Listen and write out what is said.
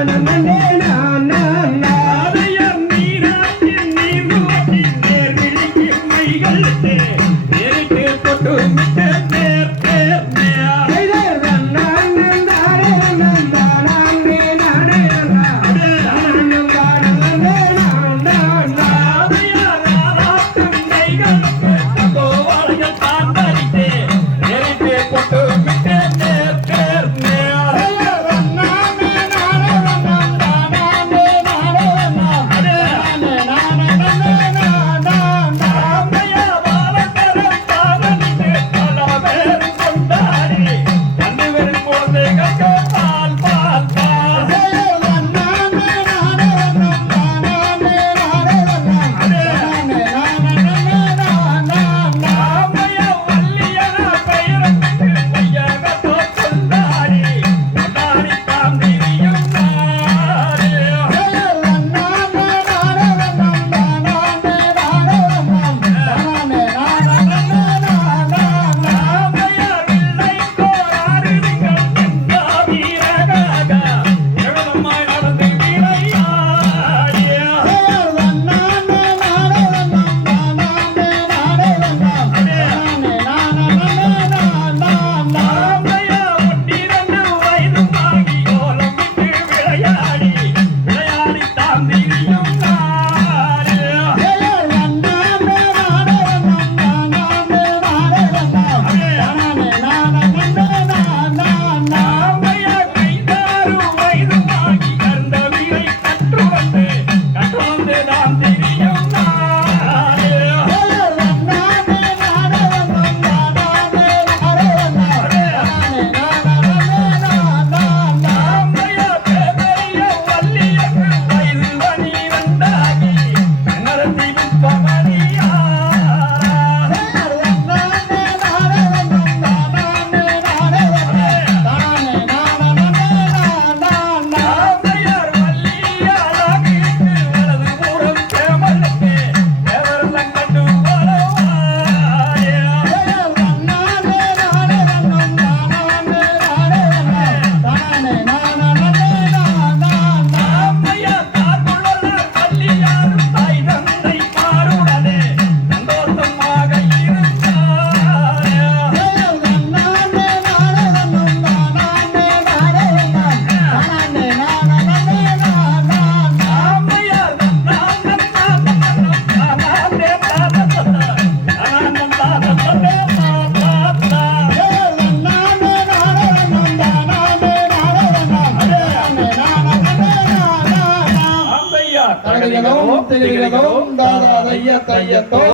ஞானமனே அம்பையா தகதிகளோம் திகதிகளோம் தாதா தைய தையத்தோ